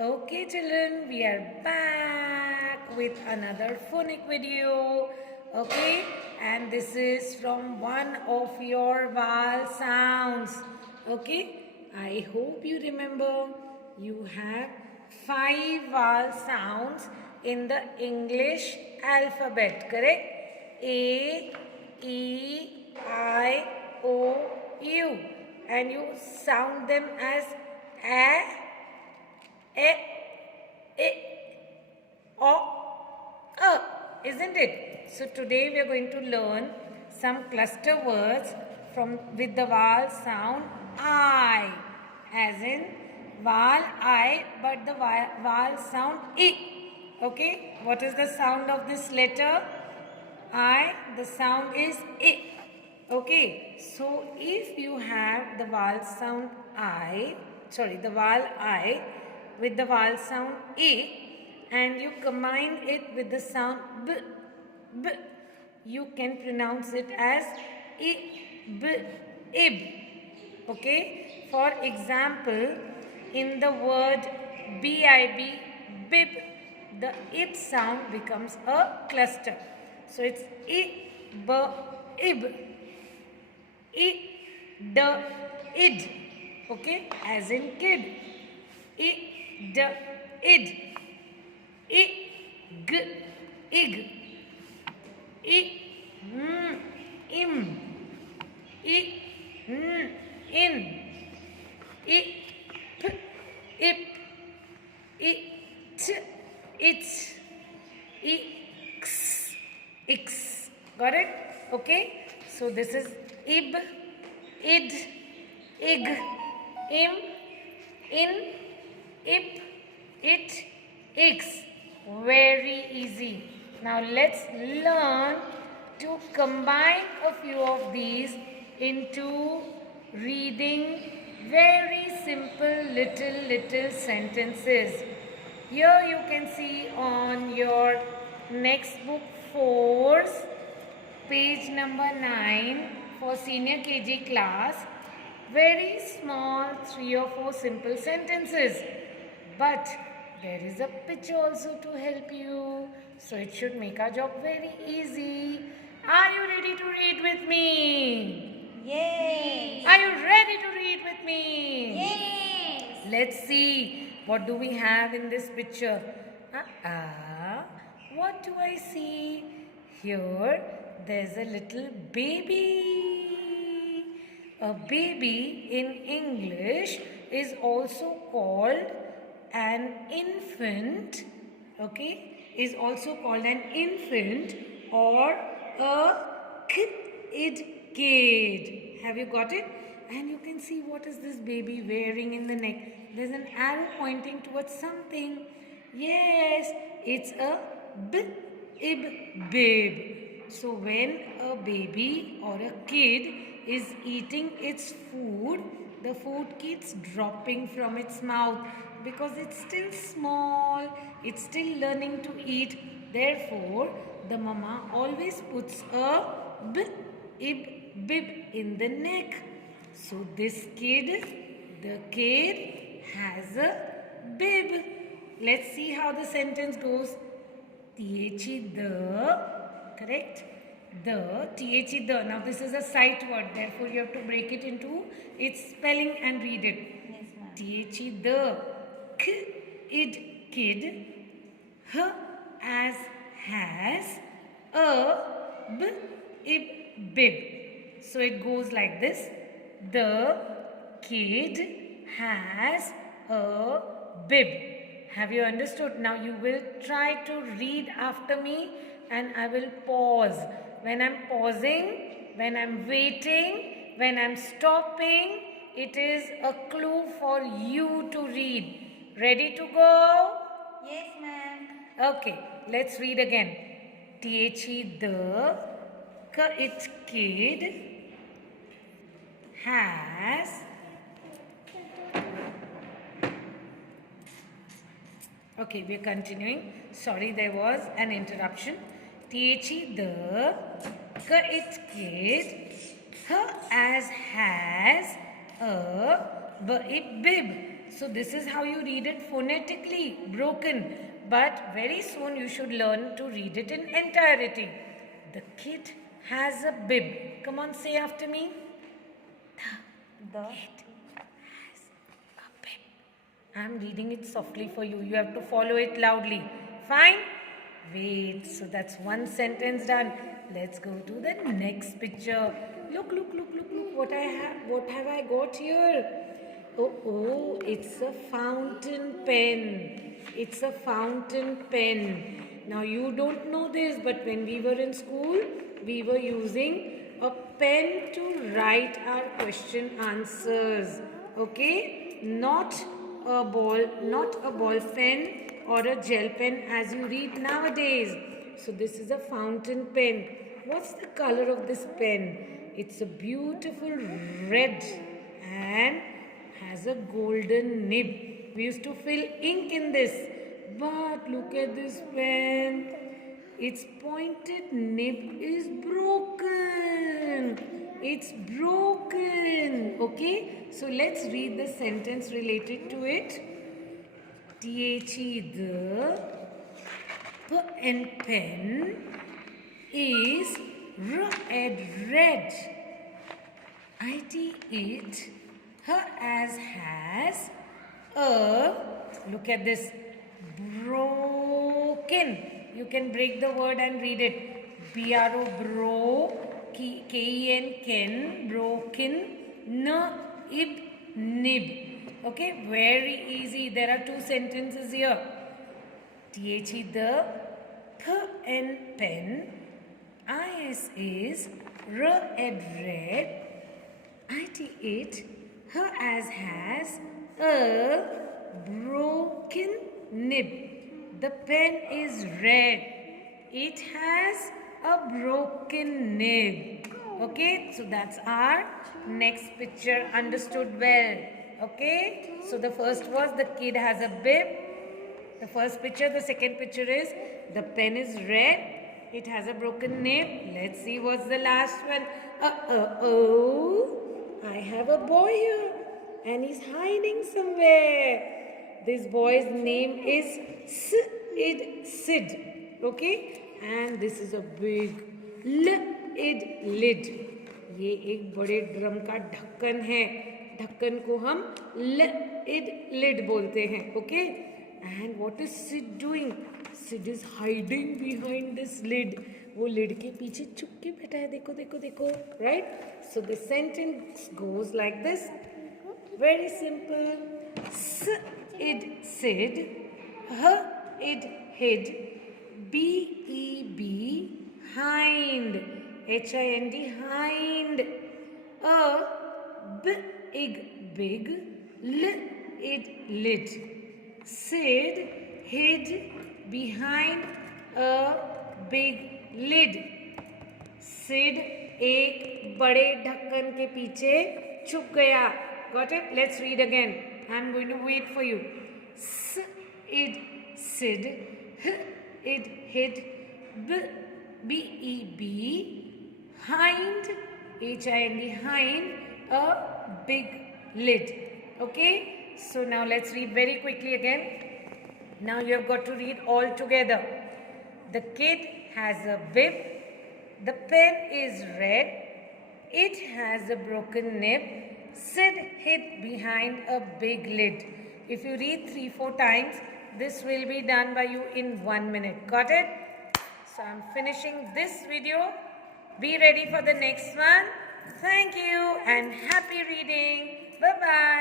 Okay, children, we are back with another phonic video. Okay, and this is from one of your vowel sounds. Okay, I hope you remember you have 5 vowel sounds in the English alphabet, correct? A, E, I, O, U, and you sound them as A, E, I, O, A, isn't it? So today we are going to learn some cluster words from with the vowel sound I, as in vowel I, but the vowel sound I. Okay, what is the sound of this letter? I, the sound is I. Okay, so if you have the vowel sound the vowel I with the vowel sound I, and you combine it with the sound b, you can pronounce it as I, b, ib. Okay, for example, in the word bib, bib, the ib sound becomes a cluster. So it's I, b, ib, I, d, id. Okay, as in kid. I, d, id. I, g, ig. I, im. I, in. I, p, ip. I, t, it. I, x, x. Got it? Okay. So this is ib, id, ig, im, in, ip, it, x. Very easy. Now let's learn to combine a few of these into reading very simple little sentences. Here you can see on your next book 4's page number 9 for senior KG class, very small 3 or 4 simple sentences. But there is a picture also to help you. So it should make our job very easy. Are you ready to read with me? Yes. Are you ready to read with me? Yes. Let's see. What do we have in this picture? What do I see? Here, there's a little baby. A baby in English is also called an infant. Okay, is also called an infant or a kid. Have you got it? And you can see what is this baby wearing in the neck. There's an arrow pointing towards something. Yes, it's a bib. So when a baby or a kid is eating its food, the food keeps dropping from its mouth because it's still small, it's still learning to eat. Therefore, the mama always puts a bib in the neck. So this kid, the kid has a bib. Let's see how the sentence goes. The, correct? The. Now this is a sight word. Therefore you have to break it into its spelling and read it. Yes, ma'am. The. Kid. H as has. Bib. So it goes like this. The kid has a bib. Have you understood? Now you will try to read after me and I will pause. When I'm pausing, when I'm waiting, when I'm stopping, it is a clue for you to read. Ready to go? Yes, ma'am. Okay, let's read again. The kid has okay, we're continuing. Sorry, there was an interruption. The kid as has a bib. So this is how you read it phonetically, broken. But very soon you should learn to read it in entirety. The kid has a bib. Come on, say after me. The Kid has a bib. I'm reading it softly for you. You have to follow it loudly. Fine? Wait. So that's one sentence done. Let's go to the next picture. Look. What have I got here? Oh, it's a fountain pen. It's a fountain pen. Now you don't know this, but when we were in school, we were using a pen to write our question answers. Okay? Not a ball pen or a gel pen as you read nowadays. So this is a fountain pen. What's the color of this pen? It's a beautiful red and has a golden nib. We used to fill ink in this. But look at this pen. Its pointed nib is broken. It's broken. Okay? So let's read the sentence related to it. The pen is red. It her as has a, look at this, broken. You can break the word and read it. B-R-O, bro, K-E-N, ken, broken, n-ib, nib. Okay, very easy. There are two sentences here. T-H-E, the pen, I-S is red, it, her as has a broken nib. The pen is red. It has a broken nib. Okay, so that's our next picture. Understood well. Okay, so the first was the kid has a bib. The first picture. The second picture is the pen is red. It has a broken nib. Let's see what's the last one. I have a boy here and he's hiding somewhere. This boy's name is Sid. Okay? And this is a big lid. ये एक बड़े drum का ढक्कन है. ढक्कन को हम lid बोलते हैं. Okay? And what is Sid doing? Sid is hiding behind this lid. वो lid के पीछे छुप के बैठा है. देखो. Right? So the sentence goes like this. Very simple. Sid. Id hid. B-E-B. Hind. H-I-N-D. Hind. Big. Lid. Sid hid behind a big lid. Sid एक बड़े ढक्कन के पीछे छुप गया. Got it? Let's read again. I'm going to wait for you. Sid hid B-E-B hind H-I-N-D hind a big lid. Okay? So now let's read very quickly again. Now you have got to read all together. The kid has a bib. The pen is red. It has a broken nib. Sid hid behind a big lid. If you read 3-4 times, this will be done by you in 1 minute. Got it? So I'm finishing this video. Be ready for the next one. Thank you and happy reading. Bye-bye.